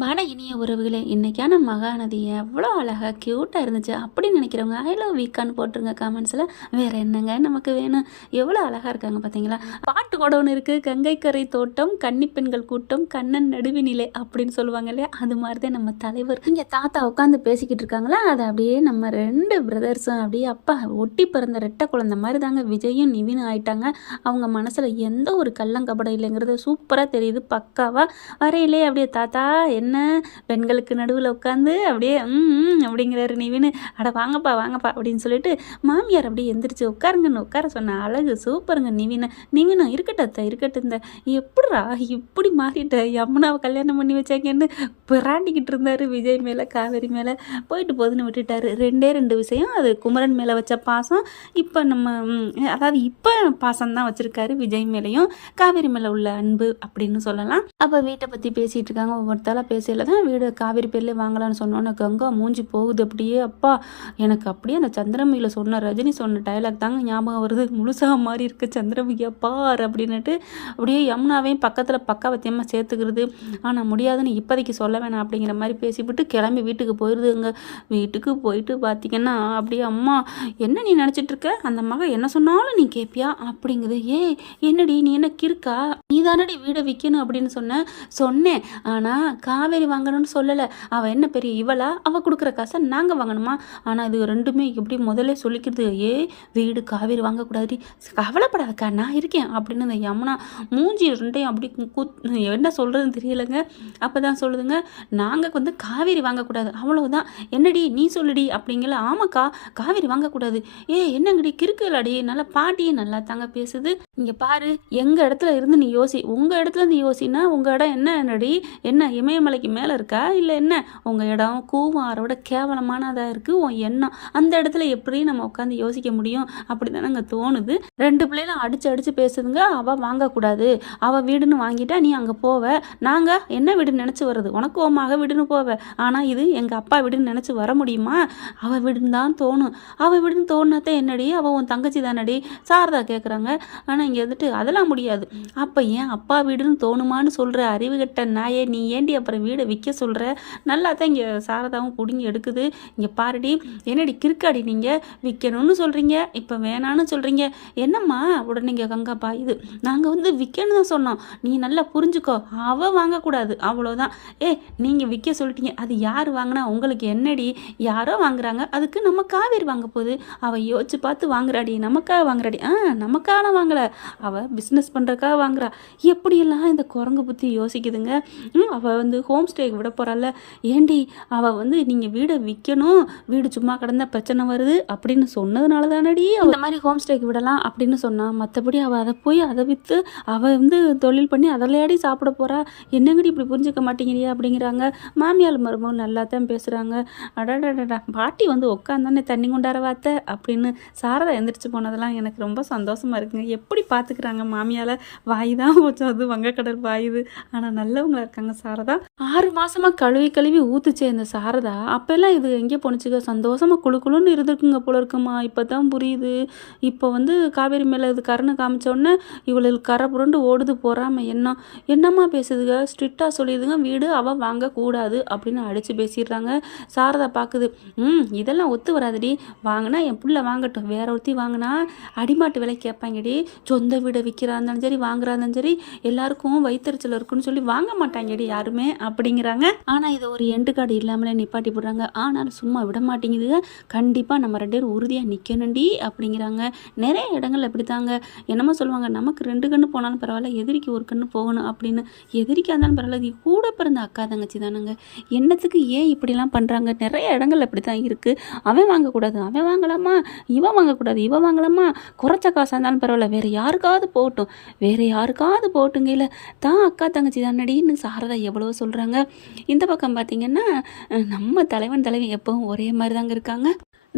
அன்பான இனிய உறவுகளே, இன்னைக்கான மகாநதி எவ்வளோ அழகாக க்யூட்டாக இருந்துச்சு அப்படின்னு நினைக்கிறவங்க ஐ லவ் வீக்கான்னு போட்டுருங்க கமெண்ட்ஸில். வேறு என்னங்க நமக்கு வேணும்? எவ்வளோ அழகாக இருக்காங்க பார்த்தீங்களா? பாட்டு கூட ஒன்று இருக்குது, கங்கைக்கரை தோட்டம் கன்னிப்பெண்கள் கூட்டம் கண்ணன் நடுவினிலே அப்படின்னு சொல்லுவாங்க இல்லையா? அது மாதிரி தான் நம்ம தலைவர் இங்கே தாத்தா உட்காந்து பேசிக்கிட்டு இருக்காங்களா, அதை அப்படியே நம்ம ரெண்டு பிரதர்ஸும் அப்படியே அப்பா ஒட்டி பிறந்த ரெட்டை குழந்தை மாதிரி தாங்க விஜயும் நிவினும் ஆயிட்டாங்க. அவங்க மனசில் எந்த ஒரு கள்ளங்கபடம் இல்லைங்கிறது சூப்பராக தெரியுது பக்காவாக. வரையிலே அப்படியே தாத்தா என்ன பெண்களுக்கு நடுவில் உட்காந்து அப்படியே அப்படிங்கிறாரு நிவின். அட வாங்கப்பா வாங்கப்பா அப்படின்னு சொல்லிட்டு மாமியார் அப்படியே எந்திரிச்சு உட்காருங்கன்னு உட்கார சொன்ன அழகு சூப்பருங்க நிவினும் இருக்கட்டும் இருக்கட்டும். இந்த எப்படிரா இப்படி மாறிட்ட, யமுனாவை கல்யாணம் பண்ணி வச்சாங்கன்னு பிராண்டிக்கிட்டு இருந்தாரு விஜய் மேலே காவேரி மேலே. போயிட்டு போதுன்னு விட்டுட்டாரு. ரெண்டு விஷயம், அது குமரன் மேலே வச்ச பாசம், இப்போ நம்ம அதாவது இப்போ பாசம்தான் வச்சுருக்காரு விஜய் மேலேயும் காவேரி மேலே உள்ள அன்பு அப்படின்னு சொல்லலாம். அப்போ வீட்டை பற்றி பேசிகிட்டு இருக்காங்க. ஒவ்வொருத்தால பேசல தான் வீடு காவேரி பேர்லேயே வாங்கலான்னு சொன்னோன்னே கங்கா மூஞ்சி போகுது அப்படியே. அப்பா எனக்கு அப்படியே அந்த சந்திரமுகியில் சொன்ன ரஜினி சொன்ன டைலாக் தாங்க ஞாபகம் வருது. முழுசாக மாதிரி இருக்கு சந்திரமுகியா பார் அப்படின்னுட்டு அப்படியே யமுனாவையும் பக்கத்தில் பக்காவத்தியமாக சேர்த்துக்கிறது. ஆனால் முடியாதுன்னு இப்போதைக்கு சொல்ல வேணாம் அப்படிங்கிற மாதிரி பேசிவிட்டு கிளம்பி வீட்டுக்கு போயிடுதுங்க. வீட்டுக்கு போயிட்டு பார்த்தீங்கன்னா அப்படியே அம்மா என்ன நீ நினச்சிட்டு இருக்க, அந்த மகன் என்ன சொன்னாலும் நீ கேட்பியா அப்படிங்குது. என்னடி நீ என்ன கிறுக்கா, நீ தானடி வீடை விற்கணும் அப்படின்னு சொன்னேன். ஆனால் காவேரி வாங்கணும்னு சொல்லலை. அவள் என்ன பெரிய இவளா, அவள் கொடுக்குற காசை நாங்கள் வாங்கணுமா? ஆனால் இது ரெண்டுமே எப்படி முதல்ல சொல்லிக்கிறது, வீடு காவேரி வாங்கக்கூடாது, கவலைப்படாதக்கா நான் இருக்கேன் அப்படின்னு இந்த யமுனா மூஞ்சி ரெண்டையும் அப்படி என்ன சொல்கிறதுன்னு தெரியலைங்க. அப்போ தான் சொல்லுதுங்க, நாங்கள் வந்து காவேரி வாங்கக்கூடாது அவ்வளவுதான். என்னடி நீ சொல்லுடி அப்படிங்கல. ஆமாக்கா காவேரி வாங்கக்கூடாது. என்னங்கடி கிறுக்கலடி, நல்லா பாட்டியே நல்லா தாங்க பேசுது. இங்கே பாரு, எங்கள் இடத்துல இருந்து நீ யோசி, உங்கள் இடத்துல இருந்து யோசினா உங்கள் இடம் என்னடி, என்ன இமயமலைக்கு மேலே இருக்கா இல்லை என்ன? உங்கள் இடம் கூவாரோட கேவலமானதாக இருக்குது உன் எண்ணம். அந்த இடத்துல எப்படி நம்ம உட்காந்து யோசிக்க முடியும்? அப்படி தானே அங்கே தோணுது. ரெண்டு பிள்ளைகளும் அடித்து பேசுதுங்க. அவள் வாங்கக்கூடாது, அவள் வீடுன்னு வாங்கிட்டா நீ அங்கே போவ, நாங்கள் என்ன வீடுன்னு நினச்சி வருது, உனக்கு ஓ மக வீடுன்னு போவ. ஆனால் இது எங்கள் அப்பா வீடுன்னு நினச்சி வர முடியுமா? அவள் வீடுன்னு தான் தோணும். அவள் வீடுன்னு தோணுனாத்தான் என்னடி, அவள் உன் தங்கச்சி தானடி சாரதா கேட்குறாங்க. ஆனால் இங்கே வந்துட்டு அதெல்லாம் முடியாது. அப்போ ஏன் அப்பா வீடுன்னு தோணுமான்னு சொல்கிற அறிவுகட்ட நாயே, நீ ஏண்டி அப்புறம் வீடை விற்க சொல்கிற? நல்லா தான் இங்கே சாரதாவும் பிடுங்கி எடுக்குது. இங்கே பாருடி, என்னடி கிறுக்காடி, நீங்கள் விற்கணும்னு சொல்கிறீங்க, இப்போ வேணான்னு சொல்கிறீங்க. என்னம்மா உடனே இங்கே கங்காப்பா, இது நாங்கள் வந்து விற்கணும் தான் சொன்னோம், நீ நல்லா புரிஞ்சுக்கோ, அவள் வாங்கக்கூடாது அவ்வளோதான். நீங்கள் விற்க சொல்லிட்டீங்க, அது யார் வாங்கினா உங்களுக்கு என்னடி? யாரோ வாங்குறாங்க, அதுக்கு நம்ம காவேரி வாங்க போகுது, அவள் யோசிச்சு பார்த்து வாங்குறாடி, நமக்காக வாங்குறாடி. நமக்காக வாங்கலை, அவள் பிஸ்னஸ் பண்ணுறக்காக வாங்குறா. எப்படியெல்லாம் இந்த குரங்கு புத்தி யோசிக்குதுங்க. அவள் வந்து ஹோம் ஸ்டேக்கு விட போகிறாள். ஏண்டி அவள் வந்து நீங்கள் வீடை விற்கணும், வீடு சும்மா கிடந்தா பிரச்சனை வருது அப்படின்னு சொன்னதுனால தானடி இந்த மாதிரி ஹோம் ஸ்டேக்கு விடலாம் அப்படின்னு சொன்னான். மற்றபடி அவள் அதை போய் அதை விற்று அவள் வந்து தொழில் பண்ணி அதிலையாடி சாப்பிட போகிறா. என்னங்கடி இப்படி புரிஞ்சுக்க மாட்டேங்கிறியா அப்படிங்கிறாங்க. மாமியார் மருமகள் நல்லா தான் பேசுகிறாங்க. அடடடா பாட்டி வந்து உட்காந்தானே தண்ணி கொண்டார வார்த்தை அப்படின்னு சாரதா எந்திரிச்சு போனதெல்லாம் எனக்கு ரொம்ப சந்தோஷமாக இருக்குங்க. எப்படி பார்த்துக்கிறாங்க மாமியால். வாய் தான் போச்சோம், அது வங்கக்கடல் வாயுது. ஆனால் நல்லவங்களா இருக்காங்க சாரதா. 6 மாதமாக கழுவி ஊற்றுச்சே இந்த சாரதா. அப்போல்லாம் இது எங்கே போணுச்சுங்க, சந்தோஷமாக குழுன்னு இருந்துக்குங்க போல இருக்குமா. இப்போ தான் புரியுது. இப்போ வந்து காவேரி மேலே இது கருணை காமிச்சோடனே இவளுக்கு கரை புரண்டு ஓடுது போகிறாம. என்னம்மா பேசுதுங்க, ஸ்ட்ரிக்டாக சொல்லிடுதுங்க, வீடு அவள் வாங்கக்கூடாது அப்படின்னு அடித்து பேசிடுறாங்க. சாரதா பார்க்குது, இதெல்லாம் ஒத்து வராதுடி, வாங்கினா என் பிள்ளை வாங்கட்டும், வேற ஒருத்தி வாங்கினா அடிமாட்டு விலை கேட்பாங்கடி, சொந்த வீடை விற்கிறா இருந்தாலும் சரி வாங்குறா இருந்தாலும் சரி எல்லாருக்கும் வயிற்றுச்சல் இருக்குன்னு சொல்லி வாங்க மாட்டாங்கடி யாருமே அப்படிங்கிறாங்க. ஆனால் இதை ஒரு எண்டு கார்டு இல்லாமலே நிப்பாட்டி போடுறாங்க. ஆனாலும் சும்மா விட மாட்டேங்குதுங்க. கண்டிப்பாக நம்ம 2 பேரும் உறுதியாக நிற்கணுண்டி அப்படிங்கிறாங்க. நிறைய இடங்கள் அப்படி தாங்க. என்னமோ சொல்லுவாங்க, நமக்கு 2 கண்ணு போனாலும் பரவாயில்ல, எதிரிக்கு ஒரு கண்ணு போகணும் அப்படின்னு. எதிரிக்காக இருந்தாலும் பரவாயில்ல, இது கூட பிறந்த அக்கா தங்கச்சி தானுங்க. என்னத்துக்கு ஏன் இப்படிலாம் பண்ணுறாங்க? நிறைய இடங்கள் அப்படி தான் இருக்குது. அவன் வாங்கக்கூடாது, அவன் வாங்கலாமா, இவன் வாங்கக்கூடாது, இவன் வாங்கலாமா, குறைச்ச காசாக இருந்தாலும் பரவாயில்ல, வேறு யாருக்காவது போட்டுங்க, இல்லை தான் அக்கா தங்கச்சி தானடின்னு சாரதா எவ்வளவோ சொல்கிறாங்க. இந்த பக்கம் பார்த்திங்கன்னா நம்ம தலைவி எப்பவும் ஒரே மாதிரி தாங்க இருக்காங்க.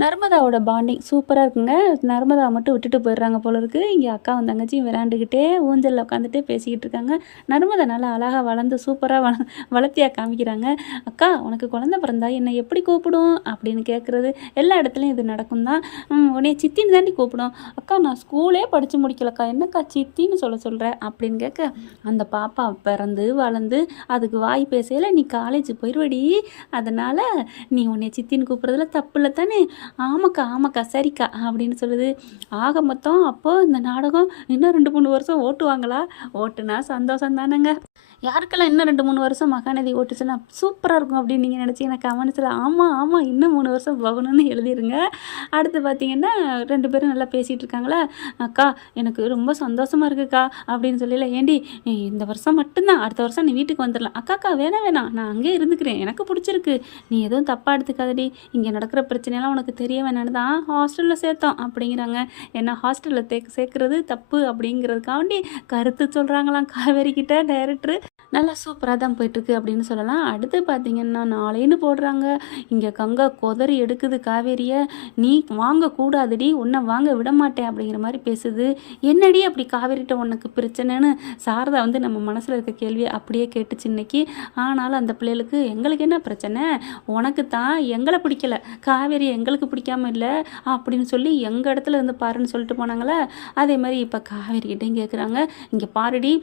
நர்மதாவோட பாண்டிங் சூப்பராக இருக்குங்க. நர்மதாவை மட்டும் விட்டுட்டு போயிடுறாங்க போல இருக்கு. இங்கே அக்காவும் தங்கச்சியும் விளையாண்டுக்கிட்டே ஊஞ்சலில் உட்காந்துட்டு பேசிக்கிட்டு இருக்காங்க. நர்மதா நல்லா அழகாக வளர்ந்து சூப்பராக வளர்த்தியாக காமிக்கிறாங்க. அக்கா உனக்கு குழந்தை பிறந்தா என்னை எப்படி கூப்பிடும் அப்படின்னு கேட்குறது எல்லா இடத்துலையும் இது நடக்கும் தான். உன்னைய சித்தின்னு தாண்டி கூப்பிடும். அக்கா நான் ஸ்கூலே படித்து முடிக்கலக்கா என்னக்கா சித்தின்னு சொல்கிற அப்படின்னு கேட்க, அந்த பாப்பா பிறந்து வளர்ந்து அதுக்கு வாய் பேசையில் நீ காலேஜ் போயிடுவடி, அதனால் நீ உன்னை சித்தின்னு கூப்பிட்றதுல தப்பு இல்லை தானே. ஆமாக்கா சரிக்கா அப்படின்னு சொல்லுது. ஆக மொத்தம் அப்போது இந்த நாடகம் இன்னும் 2-3 வருஷம் ஓட்டுவாங்களா? ஓட்டுனா சந்தோஷம் தானேங்க. யாருக்கெல்லாம் இன்னும் 2-3 வருஷம் மகாநதி ஓட்டுச்சுன்னா சூப்பராக இருக்கும் அப்படின்னு நீங்கள் நினச்சிங்கன்னா கமெண்ட்ஸில் ஆமாம் இன்னும் 3 வருஷம் போகணும்னு எழுதிருங்க. அடுத்து பார்த்தீங்கன்னா 2 பேரும் நல்லா பேசிகிட்டு இருக்காங்களா, அக்கா எனக்கு ரொம்ப சந்தோஷமாக இருக்குக்கா அப்படின்னு சொல்லல, ஏண்டி இந்த வருஷம் மட்டும்தான், அடுத்த வருஷம் நீ வீட்டுக்கு வந்துடலாம். அக்காக்கா வேணாம் நான் அங்கேயே இருந்துக்கிறேன், எனக்கு பிடிச்சிருக்கு, நீ எதுவும் தப்பாக எடுத்துக்காதடி, இங்கே நடக்கிற பிரச்சனையெல்லாம் உனக்கு தெரிய வேணான்னு தான் ஹாஸ்டலில் சேர்த்தோம் அப்படிங்கிறாங்க. ஏன்னா ஹாஸ்டலில் சேர்க்குறது தப்பு அப்படிங்கிறதுக்காண்டி கருத்து சொல்கிறாங்களாம் காவேரி கிட்ட டைரக்டரு. நல்லா சூப்பராக தான் போயிட்டுருக்கு அப்படின்னு சொல்லலாம். அடுத்து பார்த்திங்கன்னா நாளைன்னு போடுறாங்க. இங்கே கங்கா கொதறி எடுக்குது காவேரியை, நீ வாங்கக்கூடாதுடி, உன்னை வாங்க விட மாட்டேன் அப்படிங்கிற மாதிரி பேசுது. என்னடி அப்படி காவேரிட்ட உனக்கு பிரச்சனைன்னு சாரதா வந்து நம்ம மனசில் இருக்க கேள்வியை அப்படியே கேட்டுச்சு இன்னைக்கு. ஆனாலும் அந்த பிள்ளைகளுக்கு எங்களுக்கு என்ன பிரச்சனை, உனக்கு தான் எங்களை பிடிக்கல, காவேரி எங்களுக்கு பிடிக்காம இல்லை அப்படின்னு சொல்லி எங்கள் இடத்துல இருந்து பாருன்னு சொல்லிட்டு போனாங்களே, அதே மாதிரி இப்போ காவேரிக்கிட்டையும் கேட்குறாங்க, இங்கே பாருடி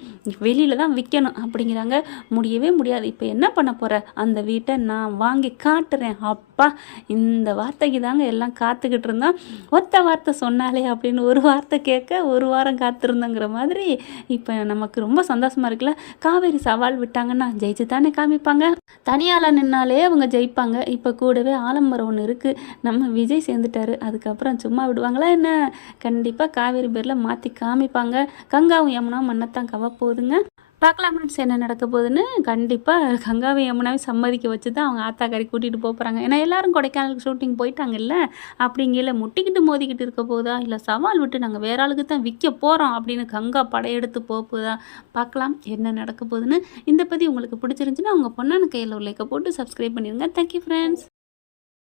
வெளியில் தான் விற்கணும் அப்படிங்கிற முடியவே முடியாது, இப்போ என்ன பண்ண போற, அந்த வீட்டை நான் வாங்கி காட்டுறேன். அப்பா இந்த வார்த்தைக்கு தாங்க எல்லாம் காத்துக்கிட்டு இருந்தோம். ஒத்த வார்த்தை சொன்னாலே அப்படின்னு ஒரு வார்த்தை கேட்க ஒரு வாரம் காத்திருந்தோங்கிற மாதிரி இப்போ நமக்கு ரொம்ப சந்தோஷமா இருக்குல்ல. காவேரி சவால் விட்டாங்கன்னா ஜெயிச்சு தானே காமிப்பாங்க. தனியால நின்னாலே அவங்க ஜெயிப்பாங்க. இப்போ கூடவே ஆலம்பரம் ஒன்று இருக்கு, நம்ம விஜய் சேர்ந்துட்டாரு, அதுக்கப்புறம் சும்மா விடுவாங்களா என்ன? கண்டிப்பாக காவேரி பேரில் மாற்றி காமிப்பாங்க. கங்காவும் யமுனா மண்ணத்தான் கவ போகுதுங்க. பார்க்கலாம் ஃப்ரெண்ட்ஸ் என்ன நடக்க போகுதுன்னு. கண்டிப்பாக கங்காவை யமுனாவை சம்மதிக்க வச்சு தான் அவங்க ஆத்தாக்காரி கூட்டிகிட்டு போகிறாங்க. ஏன்னா எல்லாரும் கொடைக்கானலுக்கு ஷூட்டிங் போயிட்டாங்கல்ல. அப்படிங்கல முட்டிக்கிட்டு மோதிக்கிட்டு இருக்க போதா, இல்லை சவால் விட்டு நாங்கள் வேற ஆளுக்கு தான் விற்க போகிறோம் அப்படின்னு கங்கா படையெடுத்து போகுதா? பார்க்கலாம் என்ன நடக்க போகுதுன்னு. இந்த பற்றி உங்களுக்கு பிடிச்சிருந்துச்சுன்னா உங்கள் பொண்ணான கையில் உள்ள போட்டு சப்ஸ்கிரைப் பண்ணிடுங்க. Thank you friends.